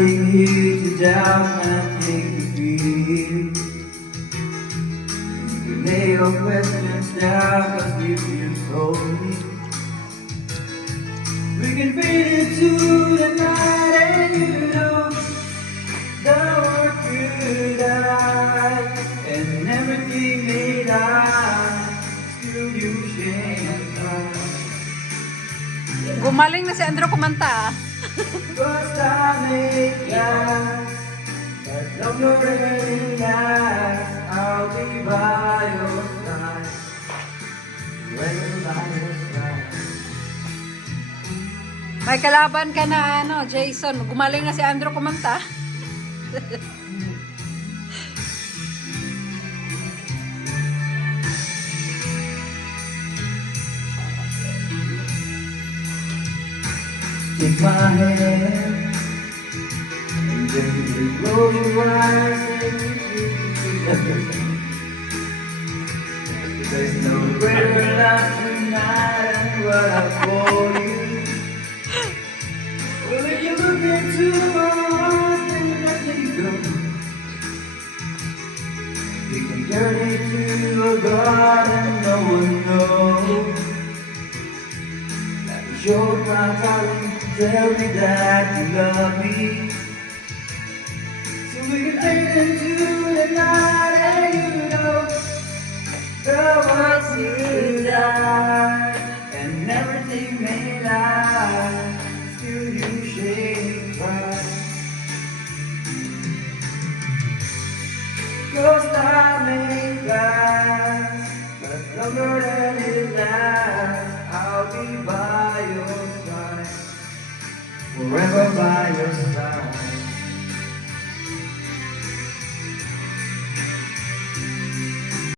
nothing here to doubt, nothing to fear. You can lay your questions down, cause if you told me, we can fade into the night and you know the world could die and everything may die, still you can't find. Gumaling na si Andrew kumanta ah. First I make plans, but love not really lasts. I'll be by your side, when by your side. May kalaban ka na ano, Jason. Gumaling na si Andrew kumanta. Take my hand and gently close your eyes and there's no greater love tonight than what I for you. Well, if you look into my eyes and let me go, we can turn it to a garden no one knows. Like a short my calling, tell me that you love me, so we can fade into the night and you know the world will die and everything may lie, still you shake right. Cause time may fly, but love not